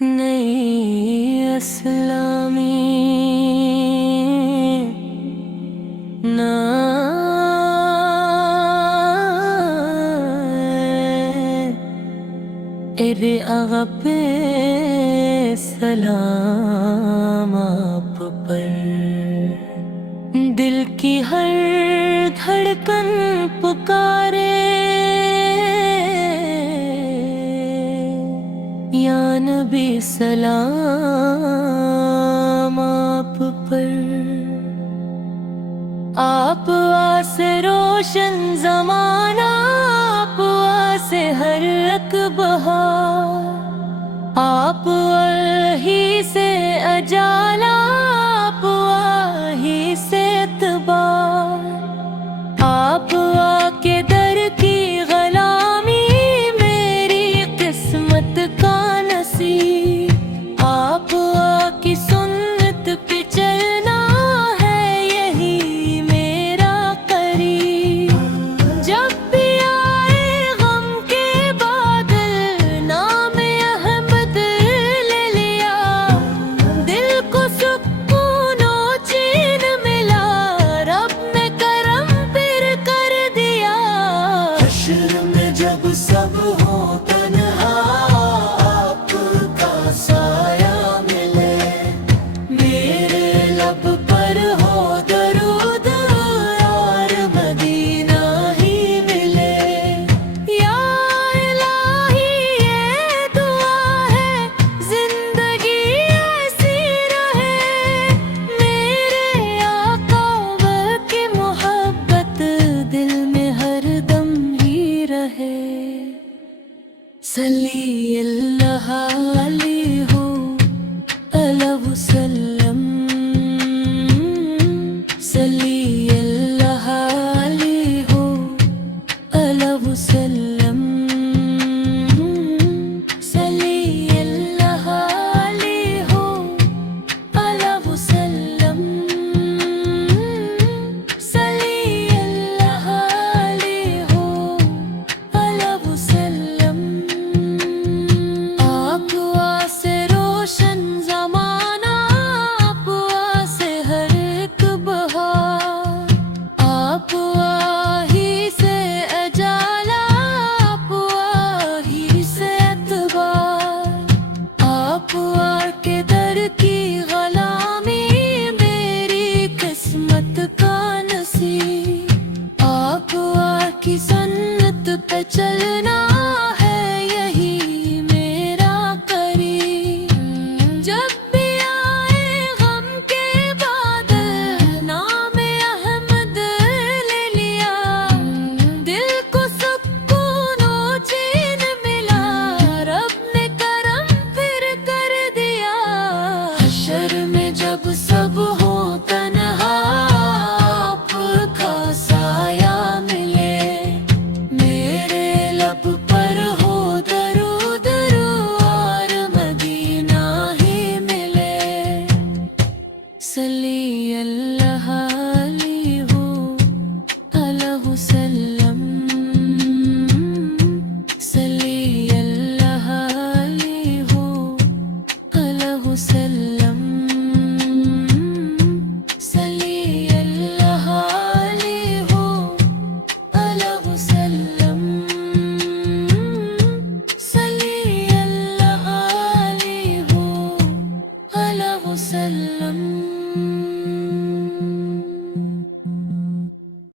نئی اسلامی ارے آغا پہ سلام آپ پر، دل کی ہر دھڑکن پکارے یا نبی سلام آپ پر۔ آپ سے روشن زمانہ، آپ سے ہر ایک بہار، آپ ہی سے اجالا، آپ ہی سے اعتبار، آپ کے در کی غلامی میری قسمت کا نصیب، آپ کی سنت پہ چلنا ہے یہی میرا قریب۔ جب بھی آئے غم کے بادل، نام احمد لے لیا، دل کو سکون و چین ملا، رب نے کرم پھر کر دیا۔ حشر میں جب سب ہو تنہا، آپ کا سایہ ملے، میرے لب پر ہو درود یار مدینہ ہی ملے۔ یا الہی یہ دعا ہے زندگی ایسی رہے، میرے آقا کی محبت دل میں ہر دم ہی رہے۔ صلی اللہ علیہ وسلم، صلی اللہ علیہ وسلم، صلی اللہ علیہ وسلم، صلی اللہ علیہ وسلم۔ آپ سے روشن زمانہ، آپ سے ہر ایک بہار، آپ ہی سے اجالا، آپ ہی سے اعتبار، آپ کے در کی غلامی میری قسمت کا نصیب، آپ کی سنت پہ چلنا ہے یہی میرا قریب۔ جب بھی آئے غم کے بادل، نام احمد لے لیا، دل کو سکون و چین ملا، رب نے کرم پھر کر دیا۔ حشر میں جب سب ہو تنہا، آپ کا سایہ ملے، میرے لب پر ہو درود یار مدینہ ہی ملے۔ صلی اللہ علیہ وسلم، صلی اللہ علیہ وسلم، صلی اللہ علیہ وسلم، صلی اللہ علیہ وسلم۔